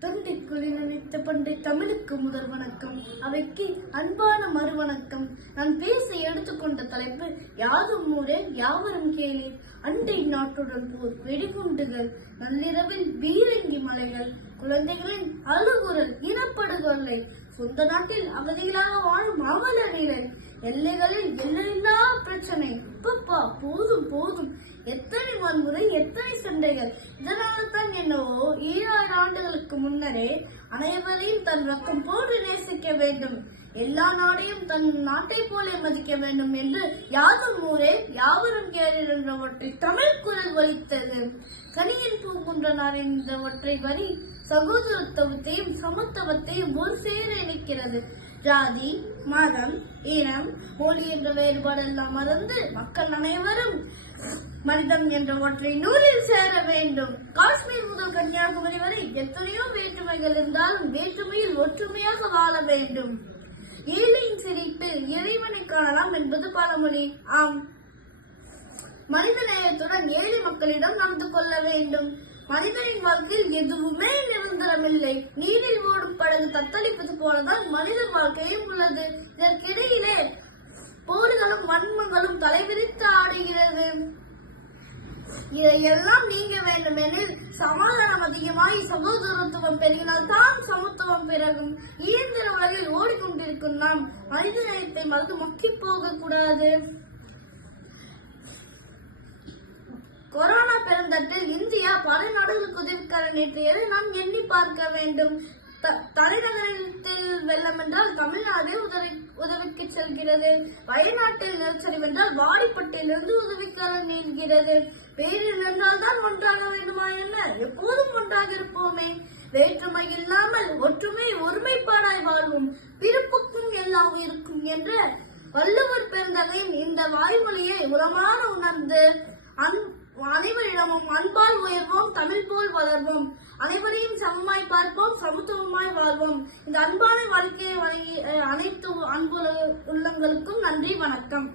தொண்டைக்குழி நினைத்த பண்டை தமிழுக்கு முதல் வணக்கம். அவைக்கு அன்பான மறுவணக்கம். நான் பேச எடுத்துக்கொண்ட தலைப்பு யாதும் ஊரே யாவரும் கேளீர்? அண்டை நாட்டுடன் போர் வெடிகுண்டுகள். நள்ளிரவில் பீரங்கி மலைகள். குழந்தைகளின் அழுகுரல் இனப்படுகொலை சொந்த நாட்டில் அகதிகளாக வாழும் அவல வீரர். எல்லைகளில் எல்லையில்லா பிரச்சனை. அப்பப்பா போதும் போதும். எத்தனை வன்முறை எத்தனை சண்டைகள்? கர்த்தரே அனைவரையும் தன் ரத்தம் போன்று நேசிக்க வேண்டும். எல்லா நாடையும் தன் நாட்டை போல மதிக்க வேண்டும் என்று யாதும் ஊரே யாவரும் கேளீர் என்றவற்றை தமிழ் குரல் ஒலித்தது. கனியின் பூங்குன்றனார் இந்த ஒற்றை வரி சகோதரத்துவத்தையும் சமத்துவத்தையும் ஒரு சேர இணைக்கிறது. ஜாதி மதம் இனம் மொழி என்ற வேறுபாடெல்லாம் மறந்து மக்கள் அனைவரும் மனிதம் என்ற ஒற்றை நூலில் சேர வேண்டும். காஷ்மீர் முதல் கன்னியாகுமரி வரை எத்தனையோ வேற்றுமைகள் இருந்தாலும் வேற்றுமையில் ஒற்றுமையாக வாழ வேண்டும். ஏழையின் சிரிப்பு இறைவனை காணலாம் என்பது பழமொழி. ஆம். மனித நேயத்துடன் ஏழை மக்களிடம் நடந்து கொள்ள வேண்டும். மனிதனின் வாழ்க்கையில் எதுவுமே நிரந்தரமில்லை. நீரில் ஓடும் படகு தத்தளிப்பது போலதான் மனித வாழ்க்கையும் உள்ளது. இதற்கிடையிலே இதையெல்லாம் நீங்க வேண்டுமெனில் சமாதானம் அதிகமாகி சகோதரத்துவம் பெருகினால் தான் சமத்துவம் பிறகும். இயந்திர உலகில் ஓடிக்கொண்டிருக்கும் நாம் மனித நேயத்தை மறந்து முக்கி போக கூடாது கொரோனா பெருந்தட்டில் இந்தியா பல நாடுகளுக்கு உதவிக்கர நீட்டியதை நாம் எண்ணி பார்க்க வேண்டும்? த- தலைநகரத்தில் வெள்ளம் என்றால் தமிழ்நாடு உதவி உதவிக்கு செல்கிறது. வயநாட்டில் நிலச்சரிவு என்றால் வாடிப்பட்டிலிருந்து உதவிக்காரன் நீள்கிறது. பேரில் என்றால் தான் ஒன்றாக வேண்டுமா என்ன? எப்போதும் ஒன்றாக இருப்போமே. வேற்றுமை இல்லாமல் ஒற்றுமை ஒருமைப்பாடாய் வாழ்வோம் பிறப்புக்கும் எல்லாம் இருக்கும் என்ற வள்ளுவர் பெருந்தகையின் இந்த வாய்மொழியை உரமான உணர்ந்து அனைவரிடமும் அன்பால் உயர்வோம் தமிழ் போல் வளர்வோம். அனைவரையும் சமமாய் பார்ப்போம் சமத்துவமாய் வாழ்வோம். இந்த அன்பான வாழ்க்கையை வழங்கி அனைத்து அன்பு உள்ளங்களுக்கும் நன்றி வணக்கம்.